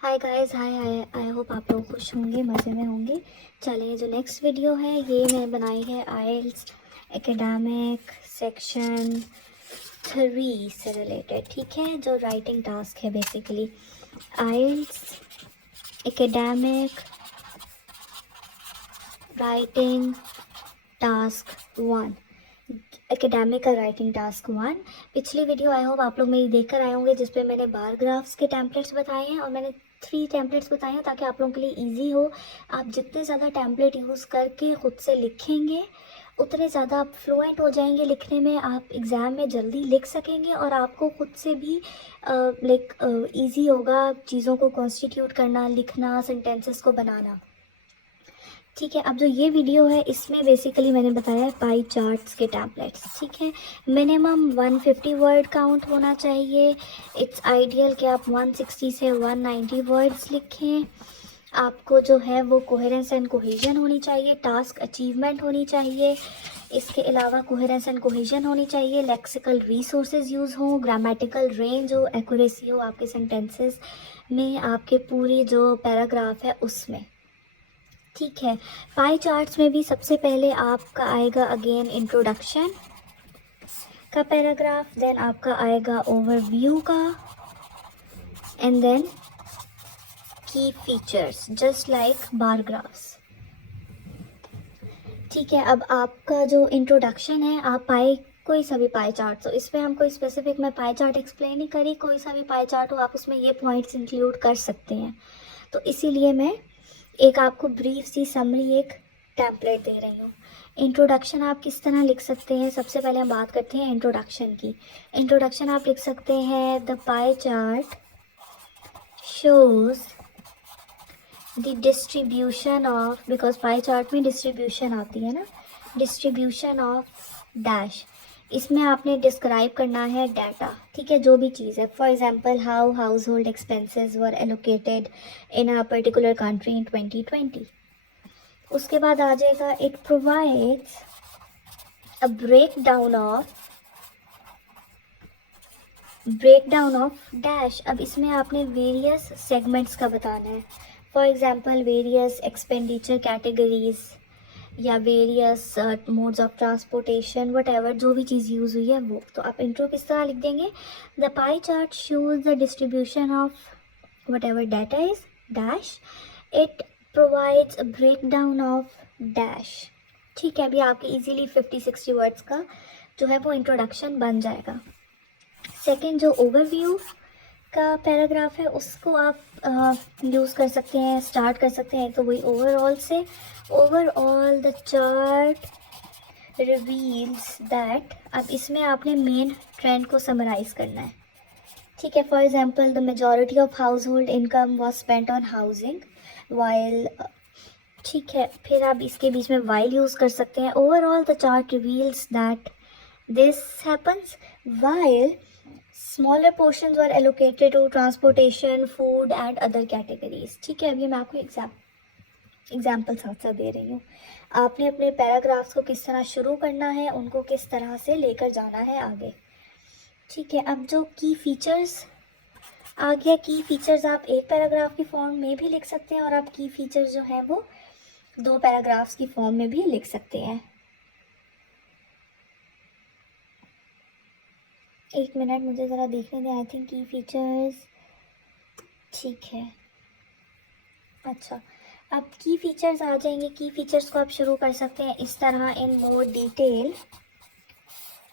Hi guys, hi hi, I hope आप लोग खुश होंगे, मज़े में होंगे। चलिए, जो नेक्स्ट वीडियो है ये मैंने बनाई है आइल्स एकेडमिक सेक्शन 3 से रिलेटेड। ठीक है, जो राइटिंग टास्क है बेसिकली आइल्स एकेडमिक राइटिंग टास्क 1, एकेडमिक का राइटिंग टास्क 1। पिछली वीडियो आई होप आप लोग मेरी देखकर आए होंगे, जिसपे मैंने बार ग्राफ्स के टेम्पलेट्स बताए हैं और मैंने 3 टेम्पलेट्स बताए हैं ताकि आप लोगों के लिए इजी हो। आप जितने ज़्यादा टेम्पलेट यूज़ करके ख़ुद से लिखेंगे उतने ज़्यादा आप फ्लुएंट हो जाएंगे लिखने में, आप एग्ज़ाम में जल्दी लिख सकेंगे और आपको खुद से भी ईजी होगा चीज़ों को कॉन्स्टिट्यूट करना, लिखना, सेंटेंसेस को बनाना। ठीक है, अब जो ये वीडियो है इसमें बेसिकली मैंने बताया है पाई चार्ट्स के टैबलेट्स। ठीक है, मिनिमम 150 वर्ड काउंट होना चाहिए। इट्स आइडियल कि आप 160 से 190 वर्ड्स लिखें। आपको जो है वो कोहेरेंस एंड कोहेजन होनी चाहिए, टास्क अचीवमेंट होनी चाहिए। इसके अलावा कोहेरेंस एंड कोहेजन होनी चाहिए, लेक्सिकल रिसोर्सेज यूज़ हो, ग्रामेटिकल रेंज हो, एक्यूरेसी हो आपके सेंटेंसेस में, आपके पूरी जो पैराग्राफ है उसमें। ठीक है, पाई चार्ट्स में भी सबसे पहले आपका आएगा अगेन इंट्रोडक्शन का पैराग्राफ, देन आपका आएगा ओवरव्यू का, एंड देन की फीचर्स जस्ट लाइक बार ग्राफ्स। ठीक है, अब आपका जो इंट्रोडक्शन है, आप पाई कोई सा भी पाई चार्ट हो, इसमें हम कोई स्पेसिफिक मैं पाई चार्ट एक्सप्लेन नहीं करी, कोई सा भी पाई चार्ट हो आप उसमें ये पॉइंट्स इंक्लूड कर सकते हैं। तो इसीलिए मैं एक आपको ब्रीफ सी समरी एक टेम्पलेट दे रही हूँ। इंट्रोडक्शन आप किस तरह लिख सकते हैं, सबसे पहले हम बात करते हैं इंट्रोडक्शन की। इंट्रोडक्शन आप लिख सकते हैं, the pie chart shows the distribution of, because pie chart में डिस्ट्रीब्यूशन आती है ना, डिस्ट्रीब्यूशन ऑफ डैश। इसमें आपने डिस्क्राइब करना है डाटा। ठीक है, जो भी चीज़ है, for example how household expenses were allocated in a particular country in 2020। उसके बाद आ जाएगा it provides a breakdown of dash. अब इसमें आपने वेरियस सेगमेंट्स का बताना है, for example various expenditure categories या various modes of transportation, whatever जो भी चीज़ यूज़ हुई है वो। तो आप इंट्रो किस तरह लिख देंगे, the pie chart shows the distribution of what ever data is dash, it provides a breakdown of dash. ठीक है, अभी आपके इजीली 50-60 वर्ड्स का जो है वो इंट्रोडक्शन बन जाएगा। सेकेंड जो ओवरव्यू का पैराग्राफ है उसको आप यूज़ कर सकते हैं, स्टार्ट कर सकते हैं। तो वही ओवरऑल से, overall the chart reveals that. अब इसमें आपने मेन ट्रेंड को समराइज करना है। ठीक है, for example the majority of house hold income was spent on housing while. ठीक है, फिर आप इसके बीच में वाइल यूज़ कर सकते हैं। Overall the chart reveals that this happens while smaller portions were allocated to transportation, food and other categories. ठीक है, अभी मैं आपको एग्जाम्पल साथ साथ दे रही हूँ। आपने अपने पैराग्राफ्स को किस तरह शुरू करना है, उनको किस तरह से लेकर जाना है आगे। ठीक है, अब जो की फीचर्स आ गया, की फीचर्स आप एक पैराग्राफ की फॉर्म में भी लिख सकते हैं और आप की फीचर्स जो हैं वो 2 पैराग्राफ्स की फॉर्म में भी लिख सकते हैं। एक मिनट मुझे ज़रा देखने दें, आई थिंक की फीचर्स। ठीक है, अच्छा, अब की फीचर्स आ जाएंगे। की फीचर्स को आप शुरू कर सकते हैं इस तरह, इन मोर डिटेल।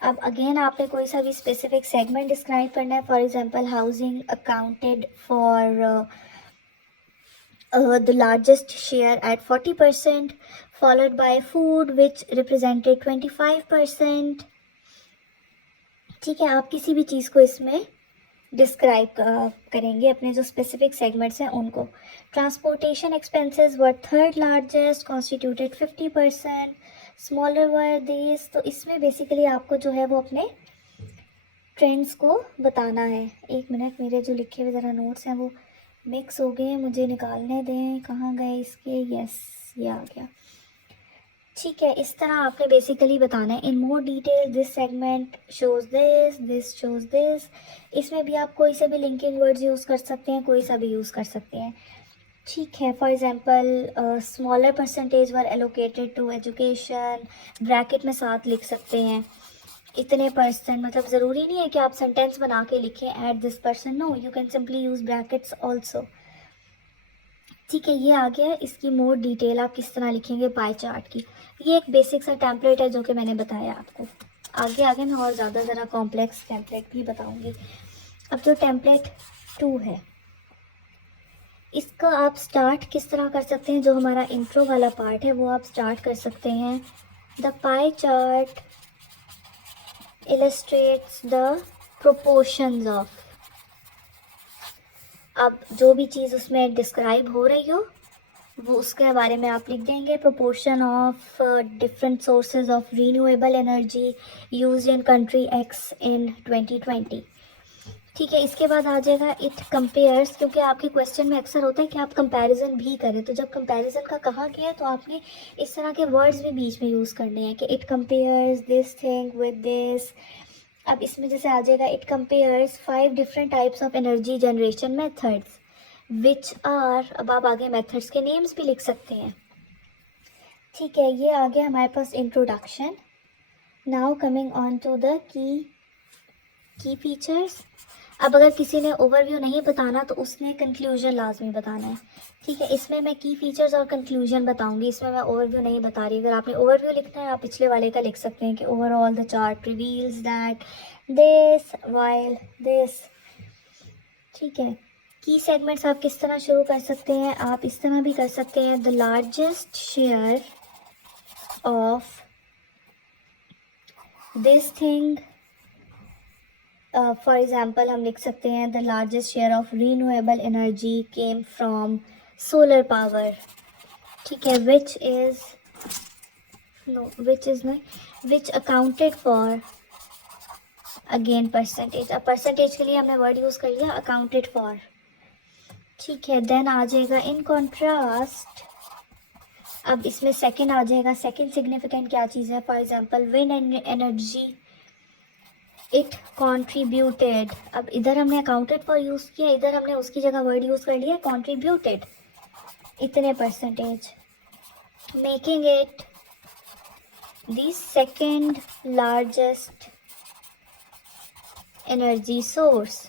अब अगेन आपने कोई सा भी स्पेसिफिक सेगमेंट डिस्क्राइब करना है, for example housing accounted for the largest share at 40%, followed by food which represented 25%. ठीक है, आप किसी भी चीज़ को इसमें डिस्क्राइब करेंगे, अपने जो स्पेसिफिक सेगमेंट्स हैं उनको। Transportation expenses were third largest, constituted 50%, smaller were this. तो इसमें बेसिकली आपको जो है वो अपने ट्रेंड्स को बताना है। एक मिनट, मेरे जो लिखे हुए ज़रा नोट्स हैं वो मिक्स हो गए हैं, मुझे निकालने दें, कहाँ गए इसके। यस, ये आ गया। ठीक है, इस तरह आपने बेसिकली बताना है in more detail, this segment shows this shows this. इसमें भी आप कोई से भी लिंकिंग वर्ड्स यूज़ कर सकते हैं, कोई सा भी यूज़ कर सकते हैं। ठीक है, for example smaller percentage were allocated to education, bracket में साथ लिख सकते हैं इतने परसेंट। मतलब ज़रूरी नहीं है कि आप सेंटेंस बना के लिखें at this percent, no, you can simply use brackets also. ठीक है, ये आ गया। इसकी मोर डिटेल आप किस तरह लिखेंगे पाई चार्ट की। ये एक बेसिक सा टेम्पलेट है जो कि मैंने बताया आपको। आगे आगे मैं और ज़्यादा ज़रा कॉम्प्लेक्स टेम्पलेट भी बताऊंगी। अब जो टेम्पलेट 2 है, इसका आप स्टार्ट किस तरह कर सकते हैं, जो हमारा इंट्रो वाला पार्ट है वो आप स्टार्ट कर सकते हैं। The pie chart illustrates the proportions of। अब जो भी चीज़ उसमें डिस्क्राइब हो रही हो वो उसके बारे में आप लिख देंगे। Proportion of different sources of renewable energy used in country X in 2020। ठीक है, इसके बाद आ जाएगा इट कंपेयर्स, क्योंकि आपके क्वेश्चन में अक्सर होता है कि आप कंपैरिजन भी करें, तो जब कंपैरिजन का कहा गया तो आपने इस तरह के वर्ड्स भी बीच में यूज़ करने हैं कि it compares this thing with this. अब इसमें जैसे आ जाएगा it compares 5 different types of energy generation methods which are. अब आप आगे मेथड्स के नेम्स भी लिख सकते हैं। ठीक है, ये आ गया हमारे पास introduction. Now coming on to the key features. अब अगर किसी ने ओवरव्यू नहीं बताना तो उसने कंक्लूजन लाजमी बताना है। ठीक है, इसमें मैं की फीचर्स और कंक्लूजन बताऊंगी, इसमें मैं ओवरव्यू नहीं बता रही। अगर आपने ओवरव्यू लिखना है आप पिछले वाले का लिख सकते हैं कि overall the chart reveals that this while this. ठीक है, की सेगमेंट्स आप किस तरह शुरू कर सकते हैं, आप इस तरह भी कर सकते हैं। The largest share of this thing, for example हम लिख सकते हैं the largest share of renewable energy came from solar power. ठीक है, विच अकाउंटेड फॉर, अगेन परसेंटेज। अब परसेंटेज के लिए हमने वर्ड यूज़ कर लिया अकाउंटेड फॉर। ठीक है, देन आ जाएगा इन कॉन्ट्रास्ट। अब इसमें सेकंड आ जाएगा, सेकंड सिग्निफिकेंट क्या चीज़ है। For example wind energy it contributed. अब इधर हमने अकाउंटेड फॉर यूज़ किया, इधर हमने उसकी जगह वर्ड यूज़ कर लिया कॉन्ट्रीब्यूटेड, इतने percentage, making it the second largest energy source.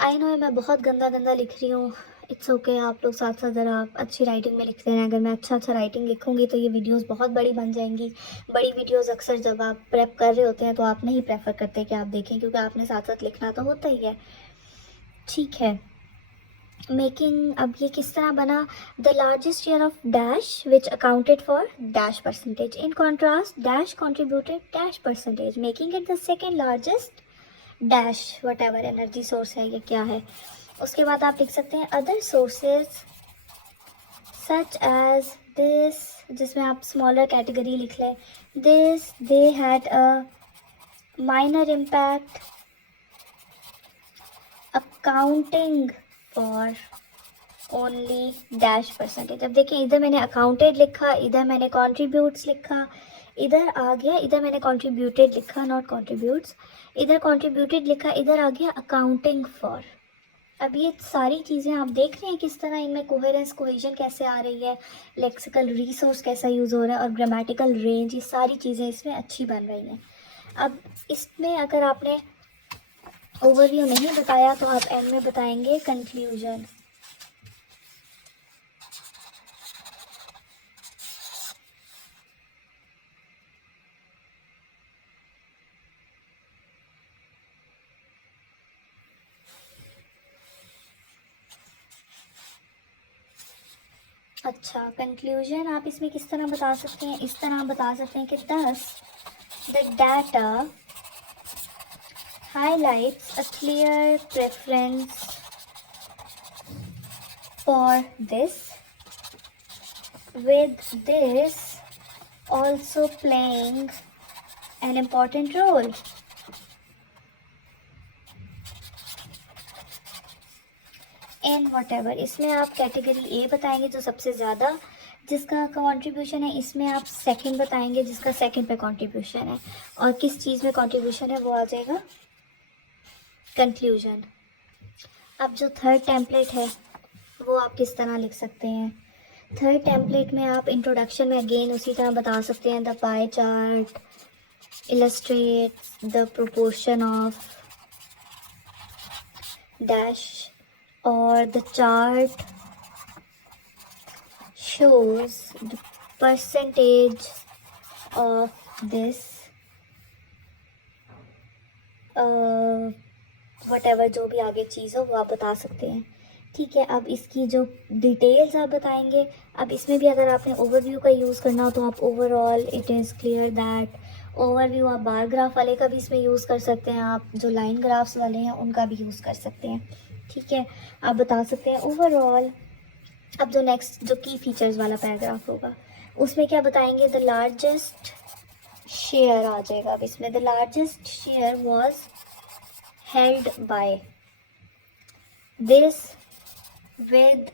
I know मैं बहुत गंदा गंदा लिख रही हूँ, इट्स ओके। आप लोग साथ साथ ज़रा अच्छी राइटिंग में लिख देना। अगर मैं अच्छा राइटिंग लिखूँगी तो ये वीडियोस बहुत बड़ी बन जाएंगी। बड़ी वीडियोस अक्सर जब आप प्रेप कर रहे होते हैं तो आप नहीं प्रेफर करते कि आप देखें, क्योंकि आपने साथ साथ लिखना तो होता ही है। ठीक है, मेकिंग, अब ये किस तरह बना। The largest share of dash which accounted for dash percentage, in contrast dash contributed dash percentage, making it the second largest dash what ever energy source है, ये क्या है। उसके बाद आप लिख सकते हैं other sources such as this, जिसमें आप स्मॉलर कैटेगरी लिख लें। This they had a minor impact accounting for only dash percentage. अब देखिए, इधर मैंने अकाउंटेड लिखा, इधर मैंने कॉन्ट्रीब्यूट्स लिखा, इधर आ गया, इधर मैंने कॉन्ट्रीब्यूटेड लिखा नॉट कॉन्ट्रीब्यूट्स, इधर कॉन्ट्रीब्यूटेड लिखा, इधर आ गया अकाउंटिंग फॉर। अब ये सारी चीज़ें आप देख रहे हैं किस तरह इनमें कोहेरेंस कोहेजन कैसे आ रही है, लेक्सिकल रिसोर्स कैसा यूज़ हो रहा है और ग्रामेटिकल रेंज, ये सारी चीज़ें इसमें अच्छी बन रही हैं। अब इसमें अगर आपने ओवरव्यू नहीं बताया तो आप एंड में बताएंगे कंक्लूजन। अच्छा, कंक्लूजन आप इसमें किस तरह बता सकते हैं, इस तरह बता सकते हैं कि दस the data highlights a clear preference for this, with this also playing an important role. In whatever, इसमें आप कैटेगरी ए बताएंगे जो सबसे ज़्यादा जिसका कंट्रीब्यूशन है इसमें आप सेकंड बताएंगे, जिसका सेकंड पे कंट्रीब्यूशन है, और किस चीज़ में कंट्रीब्यूशन है वो आ जाएगा कंक्लूजन। अब जो थर्ड टेम्पलेट है वो आप किस तरह लिख सकते हैं? थर्ड टेम्पलेट में आप इंट्रोडक्शन में अगेन उसी तरह बता सकते हैं, the pie chart illustrates the proportion of dash, or the chart shows the percentage of this whatever, जो भी आगे चीज़ हो वो आप बता सकते हैं। ठीक है, अब इसकी जो डिटेल्स आप बताएंगे। अब इसमें भी अगर आपने ओवरव्यू का यूज़ करना हो तो आप overall it is clear that overview, आप बार ग्राफ वाले का भी इसमें यूज़ कर सकते हैं, आप जो लाइन ग्राफ्स वाले हैं उनका भी यूज़ कर सकते हैं। ठीक है, आप बता सकते हैं ओवरऑल। अब जो नेक्स्ट जो की फीचर्स वाला पैराग्राफ होगा उसमें क्या बताएंगे? द लार्जेस्ट शेयर आ जाएगा। अब इसमें the largest share was held by this with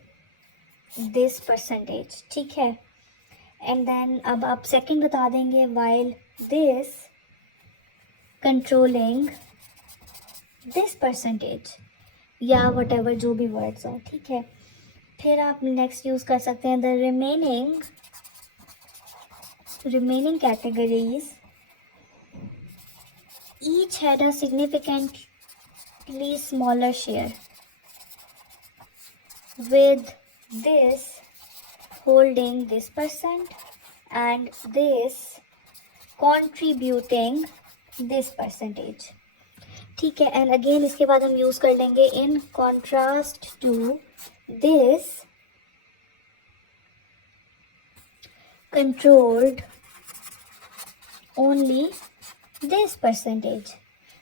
this percentage. ठीक है, एंड देन अब आप सेकंड बता देंगे while this controlling this percentage, या वट एवर जो भी वर्ड्स हैं। ठीक है, फिर आप नेक्स्ट यूज़ कर सकते हैं the remaining categories each had a significantly smaller share with this holding this percent and this contributing this percentage। ठीक है, एंड अगेन इसके बाद हम यूज़ कर लेंगे in contrast to this controlled only this percentage.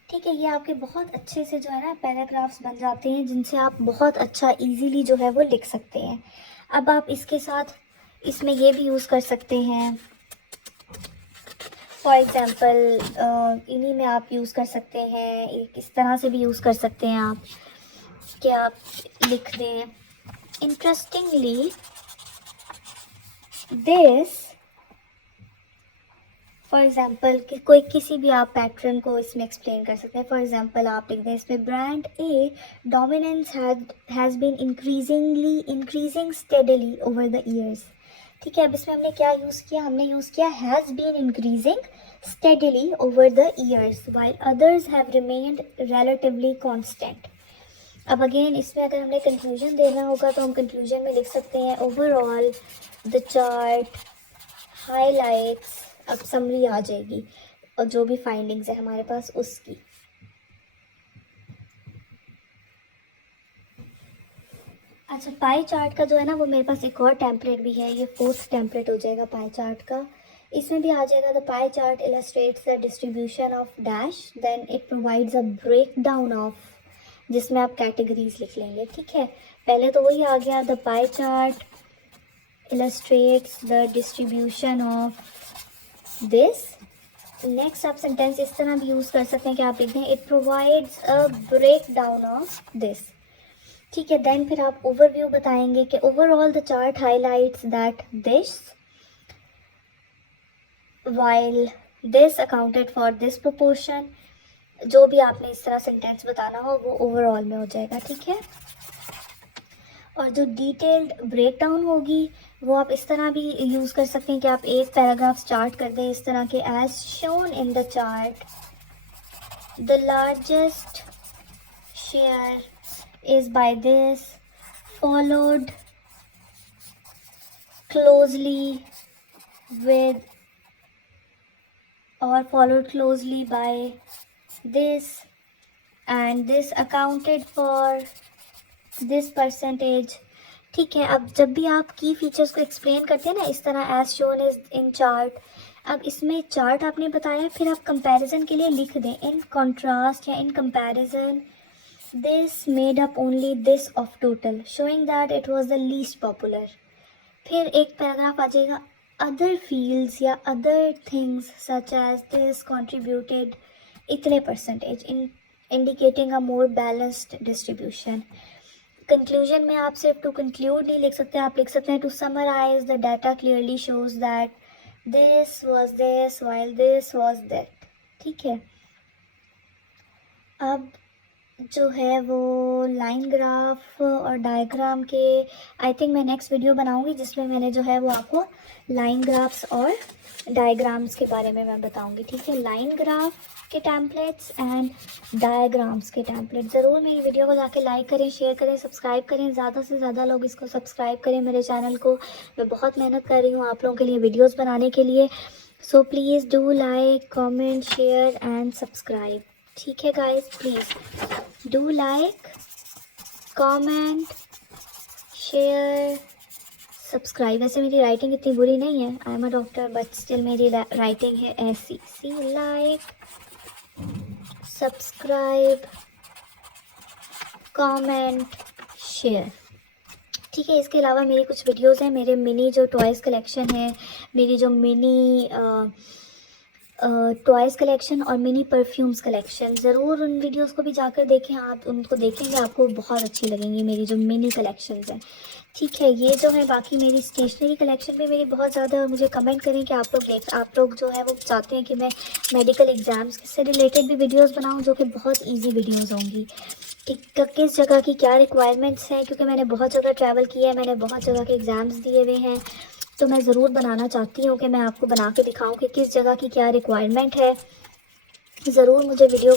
ठीक है, ये आपके बहुत अच्छे से जो है ना पैराग्राफ्स बन जाते हैं, जिनसे आप बहुत अच्छा इजीली जो है वो लिख सकते हैं। अब आप इसके साथ इसमें ये भी यूज़ कर सकते हैं, फॉर एग्ज़ाम्पल इन्हीं में आप यूज़ कर सकते हैं, एक इस तरह से भी यूज़ कर सकते हैं आप कि आप लिख दें इंटरेस्टिंगली दिस, फॉर एग्ज़ाम्पल कि कोई किसी भी आप पैटर्न को इसमें एक्सप्लेन कर सकते हैं। फॉर एग्ज़ाम्पल आप लिख दें इसमें brand A dominance has been increasing steadily over the years. ठीक है, अब इसमें हमने क्या यूज़ किया? हमने यूज़ किया has been increasing steadily over the years while others have remained relatively constant. अब अगेन इसमें अगर हमने कंक्लूजन देना होगा तो हम कंक्लूजन में लिख सकते हैं ओवरऑल द चार्ट हाईलाइट्स, अब समरी आ जाएगी और जो भी फाइंडिंग्स है हमारे पास उसकी। अच्छा, पाई चार्ट का जो है ना वो मेरे पास एक और टेम्पलेट भी है, ये फोर्थ टेम्पलेट हो जाएगा पाई चार्ट का। इसमें भी आ जाएगा the pie chart illustrates the distribution of dash, then it provides a breakdown of, जिसमें आप कैटेगरीज लिख लेंगे। ठीक है, पहले तो वही आ गया the pie chart illustrates the distribution of this. Next आप सेंटेंस इस तरह भी यूज़ कर सकते हैं कि आप लिख दें it provides a breakdown of this. ठीक है, देन फिर आप ओवरव्यू बताएंगे कि overall the chart highlights that this while this accounted for this proportion. जो भी आपने इस तरह सेंटेंस बताना हो वो ओवरऑल में हो जाएगा। ठीक है, और जो डिटेल्ड ब्रेकडाउन होगी वो आप इस तरह भी यूज़ कर सकते हैं कि आप एक पैराग्राफ स्टार्ट कर दें इस तरह के as shown in the chart the largest share is by this followed closely with और followed closely by this and this accounted for this percentage। ठीक है, अब जब भी आप की फीचर्स को एक्सप्लेन करते हैं ना इस तरह as shown is in chart, अब इसमें चार्ट आपने बताया, फिर आप कंपैरिजन के लिए लिख दें इन कॉन्ट्रास्ट या in comparison this made up only this of total showing that it was the least popular. फिर एक पैराग्राफ आ जाएगा अदर फील्ड्स या other things such as this contributed इतने percentage in indicating a more balanced distribution. Conclusion में आप सिर्फ to conclude नहीं लिख सकते, आप लिख सकते हैं to summarise the data clearly shows that this was this while this was that. ठीक है, अब जो है वो लाइन ग्राफ और डायग्राम के आई थिंक मैं नेक्स्ट वीडियो बनाऊंगी जिसमें मैंने जो है वो आपको लाइन ग्राफ्स और डायग्राम्स के बारे में मैं बताऊंगी। ठीक है, लाइन ग्राफ के टेम्पलेट्स एंड डायग्राम्स के टेम्पलेट। ज़रूर मेरी वीडियो को जाके लाइक करें, शेयर करें, सब्सक्राइब करें, ज़्यादा से ज़्यादा लोग इसको सब्सक्राइब करें मेरे चैनल को। मैं बहुत मेहनत कर रही हूँ आप लोगों के लिए वीडियोज़ बनाने के लिए। So please do like, comment, share and subscribe. ठीक है guys, please do like, comment, share, subscribe. वैसे मेरी राइटिंग इतनी बुरी नहीं है, I am a doctor, but still मेरी राइटिंग है ऐसी। सी लाइक, सब्सक्राइब, कमेंट, शेयर। ठीक है, इसके अलावा मेरी कुछ वीडियोस हैं, मेरे मिनी जो टॉयज़ कलेक्शन है, मेरी जो मिनी टॉयज़ कलेक्शन और मिनी परफ्यूम्स कलेक्शन, ज़रूर उन वीडियोस को भी जाकर देखें। आप उनको देखेंगे, आपको बहुत अच्छी लगेंगी मेरी जो मिनी कलेक्शंस हैं। ठीक है, ये जो है बाकी मेरी स्टेशनरी कलेक्शन भी मेरी बहुत ज़्यादा। मुझे कमेंट करें कि आप लोग जो है वो चाहते हैं कि मैं मेडिकल एग्ज़ाम्स से रिलेटेड भी वीडियोस बनाऊं, जो कि बहुत इजी वीडियोस होंगी। किस जगह की क्या रिक्वायरमेंट्स हैं, क्योंकि मैंने बहुत जगह ट्रैवल किया है, मैंने बहुत जगह के एग्ज़ाम्स दिए हुए हैं, तो मैं ज़रूर बनाना चाहती हूँ कि मैं आपको बना के दिखाऊँ कि किस जगह की क्या रिक्वायरमेंट है। ज़रूर मुझे वीडियो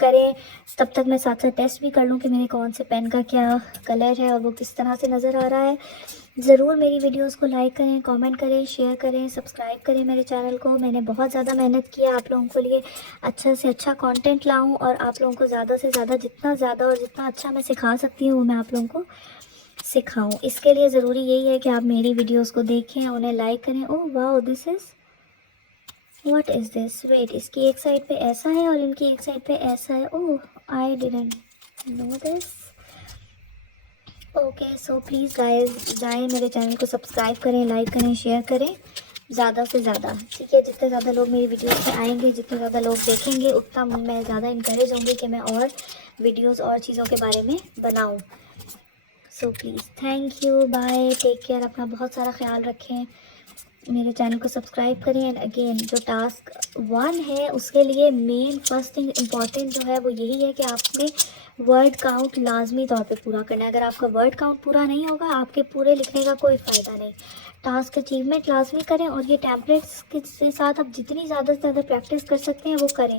करें, तब तक मैं साथ साथ टेस्ट भी कर लूँ कि मेरे कौन से पेन का क्या कलर है और वो किस तरह से नज़र आ रहा है। ज़रूर मेरी वीडियोस को लाइक करें, कमेंट करें, शेयर करें, सब्सक्राइब करें मेरे चैनल को। मैंने बहुत ज़्यादा मेहनत की है आप लोगों के लिए अच्छा से अच्छा कंटेंट लाऊं और आप लोगों को ज़्यादा से ज़्यादा जितना ज़्यादा और जितना अच्छा मैं सिखा सकती हूँ वो मैं आप लोगों को सिखाऊं। इसके लिए ज़रूरी यही है कि आप मेरी वीडियोस को देखें, उन्हें लाइक करें। Oh wow, this is what is this, wait, इसकी एक साइड पे ऐसा है और इनकी एक साइड पे ऐसा है। Oh I didn't know this. Okay, so please guys जाएं मेरे चैनल को सब्सक्राइब करें, लाइक करें, शेयर करें ज़्यादा से ज़्यादा। ठीक है, जितने ज़्यादा लोग मेरी वीडियोस में आएंगे, जितने ज़्यादा लोग देखेंगे, उतना मैं ज़्यादा इंकरेज होंगी कि मैं और वीडियोस और चीज़ों के बारे में बनाऊं। So please, thank you, bye, take care, अपना बहुत सारा ख्याल रखें, मेरे चैनल को सब्सक्राइब करें। एंड अगेन जो टास्क 1 है उसके लिए मेन फर्स्ट थिंग इम्पॉर्टेंट जो है वो यही है कि आपने वर्ड काउंट लाजमी तौर पे पूरा करना है। अगर आपका वर्ड काउंट पूरा नहीं होगा, आपके पूरे लिखने का कोई फ़ायदा नहीं। टास्क अचीवमेंट लाजमी करें और ये टैम्पलेट्स के साथ आप जितनी ज़्यादा से ज़्यादा प्रैक्टिस कर सकते हैं वो करें।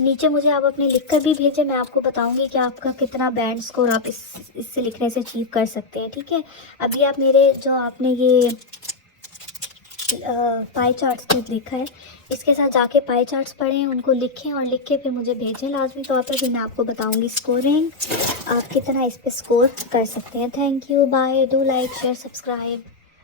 नीचे मुझे आप अपने लिख कर भी भेजें, मैं आपको बताऊंगी कि आपका कितना बैंड स्कोर आप इससे लिखने से अचीव कर सकते हैं। ठीक है, अभी आप मेरे जो आपने ये पाई चार्ट्स जो देखा है, इसके साथ जाके पाई चार्ट्स पढ़ें, उनको लिखें और लिख के फिर मुझे भेजें लाजमी तौर पर। फिर मैं आपको बताऊंगी स्कोरिंग, आप कितना इस पे स्कोर कर सकते हैं। Thank you, bye, do like, share, subscribe.